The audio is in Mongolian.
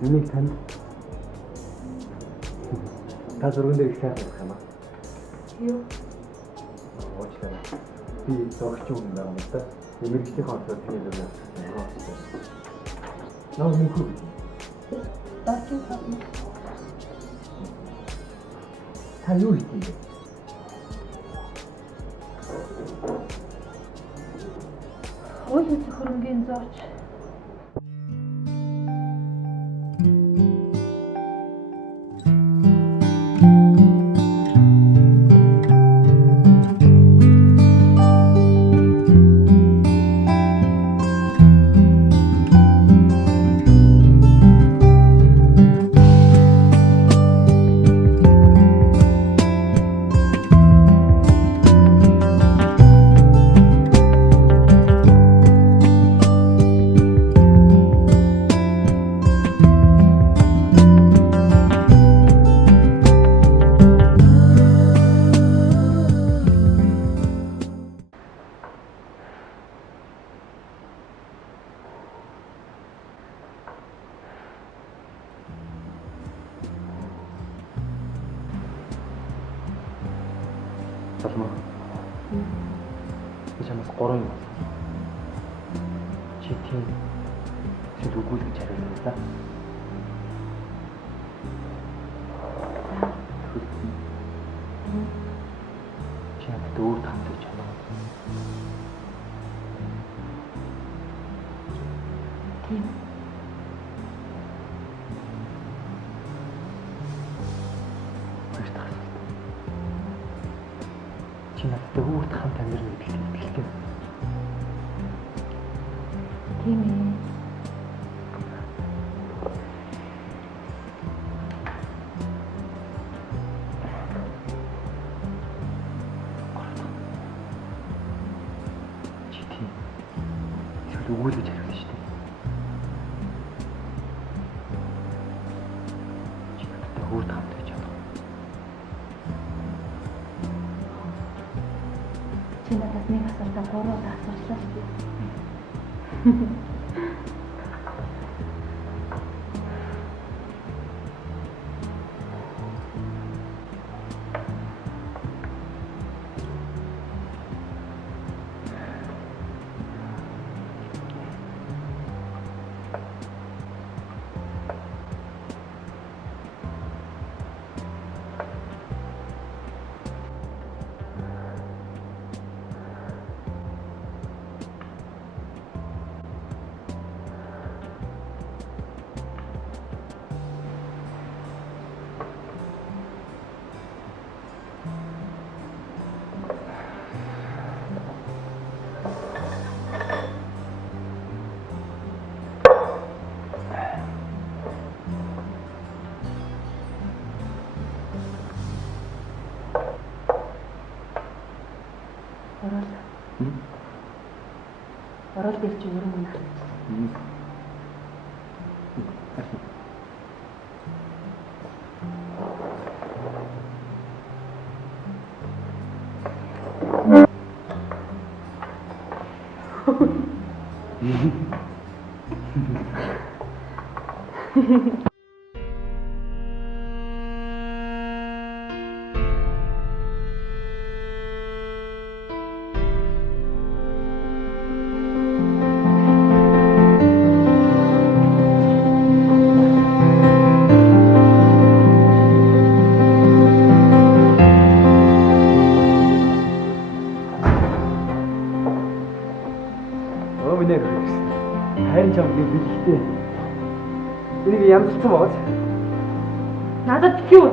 Юуник танд та зурган дээр их сайхан байх юм аа. Юу? Уучлаарай. Би зогч юм байна л да. Эмэрхтийн хоолой тэгээд юм байна. Наа мөнхөө. Бачин хатна. Та юу хийх юм бэ? Ой хөрөнгөний зооч. Салмаа. Би чамаас 3 юм. Чи тийм зүйл үгүй л гэж хариулна да. Чи надад өөр танд гэж байна. Тийм. Чи надад өөрт хамт амьдрах гэдэгт итгэлтэй. Тийм ээ. Чи тийм зүйл үгүй л гэж хариулна шүү дээ. Чи надад өөрт хамт гэж байна. Чи надаас нэг асуултаа 3 удаа асуусан шүү дээ. Орол дээр чи өөрөө мөн харагдсан. Харин чам би бэлгтэй. Энийг янзлсан бооз. Надад юу?